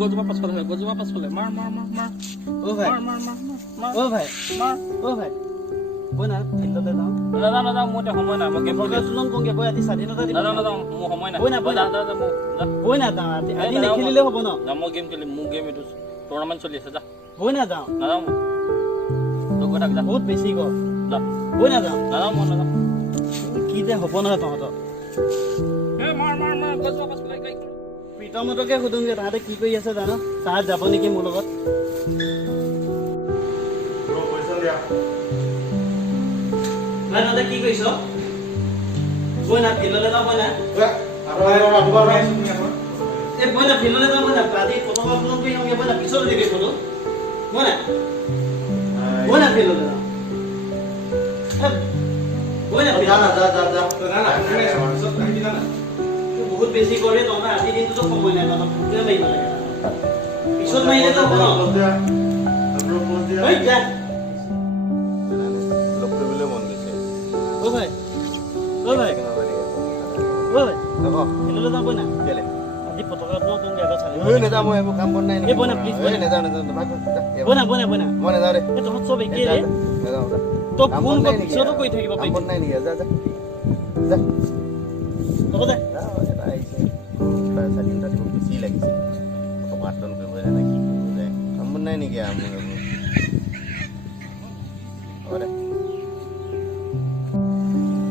গজবা পাছফালে গজবা পাছফালে মাৰ মাৰ মাৰ মাৰ ও ভাই মাৰ মাৰ মাৰ মাৰ ও ভাই মাৰ ও ভাই বই না ফিল্ডতে যাওঁ নাযাওঁ নাযাওঁ মোৰ এতিয়া সময় নাই মই গেম খেলি আছো তুলন কংগে বই আজি স্বাধীনতা দিবস নাযাওঁ নাযাওঁ মোৰ সময় নাই বই না যা যা যা বই না যাওঁ আজি নেখেলিলে হ'ব ন যা মই গেম খেলিম মোৰ গেম এইটো টুৰ্ণামেণ্ট চলি আছে যা বই না যাওঁ নাযাওঁ তোক গৈ থাক যা বহুত বেছি গ যা বই না যাওঁ নাযাওঁ মই নাযাওঁ কি যে হ'ব নহয় তহঁতৰ মাৰ মাৰ মাৰ গজবা পাছফালে গাই প্ৰীতমহঁতকে সুধোঁগে তাহাঁতে কি কৰি আছে জানো তাহাঁত যাব নেকি মোৰ লগত তহঁতে কি কৰিছ বই না ফিল্ডলৈ যাওঁ বই না এই বই না ফিল্ডলৈ যাওঁ বই না আজি পতাকা উত্তোলন কৰি আহোঁগে বই না পিছত উলিয়াবি ফটো বই না ফিল্ডলৈ যাওঁ বই না বহুত বেছি কৰে তহঁতে আজি দিনটোতো সময় নাই তহঁতক ফুটে মাৰিব লাগে পিছত মাৰিলেতো হ'ব ন ঐ যা লগ কৰিবলৈ মন গৈছে ও ভাই ও ভাই ফিল্ডলৈ যাওঁ বই না কেলে আজি পতাকা উত্তোলন কৰোঁগে আগত চালি নেযাওঁ মই এইবোৰ কাম বন নাই এই বই না প্লিজ বই না নেযাওঁ বই না মই নেযাওঁ দে এই তহঁত চব একেই ৰে নেযাওঁ তই ফোন পিছতো কৰি থাকিব কাম বন পাৰিবি নাই নেকি যা হ'ব দে স্বাধীনতা দিব বেছি লাগিছে পাতন কৰিব জানে কি কৰিব যায় কাম বন নাই নেকি মোৰ এইবোৰ হ'ব দে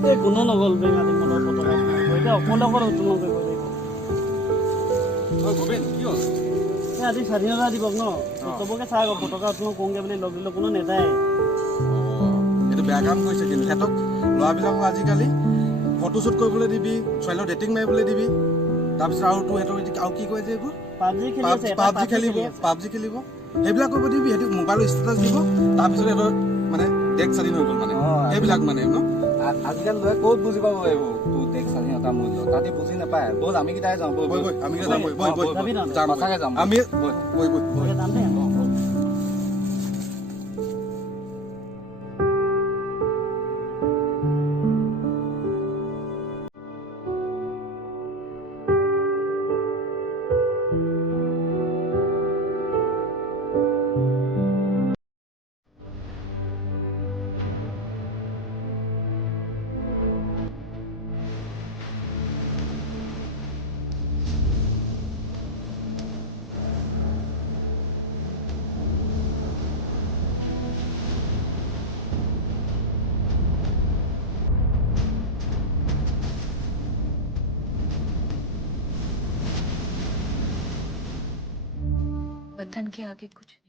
এই কোনো নগ'ল বেঙালী মনৰ পতাকা এতিয়া অকলে অকলে উত্তোলন কৰিব লাগিব গোবিন্দ কি হ'ল এই আজি স্বাধীনতা দিৱস ন চবকে চাই আকৌ পতাকা উত্তোলন কৰোঁগে বুলি লগ দিলে কোনো নেযায় এইটো বেয়া কাম কৰিছে কিন্তু সিহঁতক ল'ৰাবিলাকক আজিকালি ফটোশ্বুট কৰিবলৈ দিবি ছোৱালীৰ ডেটিং মাৰিবলৈ দিবি তাৰপিছত আৰু তোৰ সিহঁতক আৰু কি কয় যে এইবোৰ পাবজি খেলিব সেইবিলাক কৰিব দিবি সিহঁতি মোবাইলৰ ষ্টেটাছ দিব তাৰপিছত সিহঁতৰ মানে দেশ স্বাধীন হৈ গ'ল মানে সেইবিলাক মানে ন আজিকালি ল'ৰাই ক'ত বুজি পাব এইবোৰ তোৰ দেশ স্বাধীনতা মূল্য তাহাঁতি বুজি নাপায় ব'ল আমি কেইটাই যাওঁ ব'ল আমি যাম যাম সঁচাকৈ যাম আমি যাম দেই वतन के आगे कुछ नहीं।